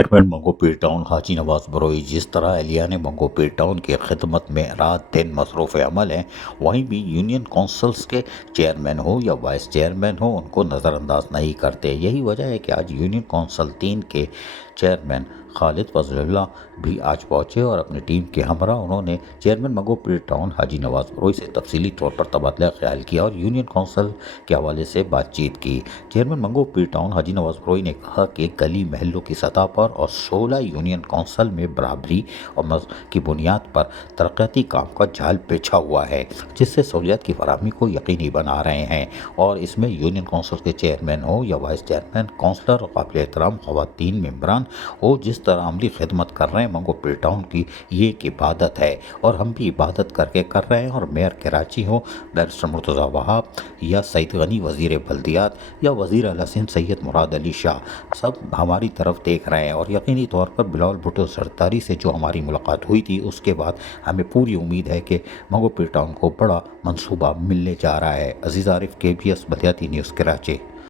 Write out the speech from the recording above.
Chairman منگو پیر town حاجی نواز بروئی جس طرح اہلیان منگو پیر town کی خدمت میں رات دن مصروف عمل ہیں، وہیں بھی یونین کونسلز کے چیئرمین ہو یا وائس چیئرمین ہو ان کو نظر انداز نہیں کرتے۔ یہی وجہ ہے کہ آج یونین کونسل 3 کے چیئرمین خالد فضل اللہ بھی آج پہنچے اور اپنی ٹیم کے ہمراہ انہوں نے چیئرمین منگو پیر ٹاؤن حاجی نواز بروئی سے تفصیلی طور پر تبادلہ خیال کیا اور یونین کونسل کے حوالے سے بات چیت کی۔ چیئرمین منگو پیر ٹاؤن حاجی نواز بروئی نے کہا کہ گلی محلوں کی سطح پر اور 16 یونین کونسل میں برابری اور کی بنیاد پر ترقیاتی کام کا جال بچھا ہوا ہے، جس سے سہولیات کی فراہمی کو یقینی بنا رہے ہیں، اور اس میں یونین کونسل کے چیئرمین ہو یا وائس چیئرمین، کونسلر اور قابل احترام خواتین ممبران ہو جس طرح عملی خدمت کر رہے ہیں منگو پیر ٹاؤن کی، یہ ایک عبادت ہے اور ہم بھی عبادت کر رہے ہیں۔ اور میئر کراچی ہو بیرسٹر مرتضیٰ وہاب یا سعید غنی وزیر بلدیات یا وزیر اعلیٰ سندھ سید مراد علی شاہ، سب ہماری طرف دیکھ رہے ہیں، اور یقینی طور پر بلاول بھٹو زرداری سے جو ہماری ملاقات ہوئی تھی اس کے بعد ہمیں پوری امید ہے کہ منگو پیر ٹاؤن کو بڑا منصوبہ ملنے جا رہا ہے۔ عزیز عارف، KBS بلدیاتی نیوز، کراچی۔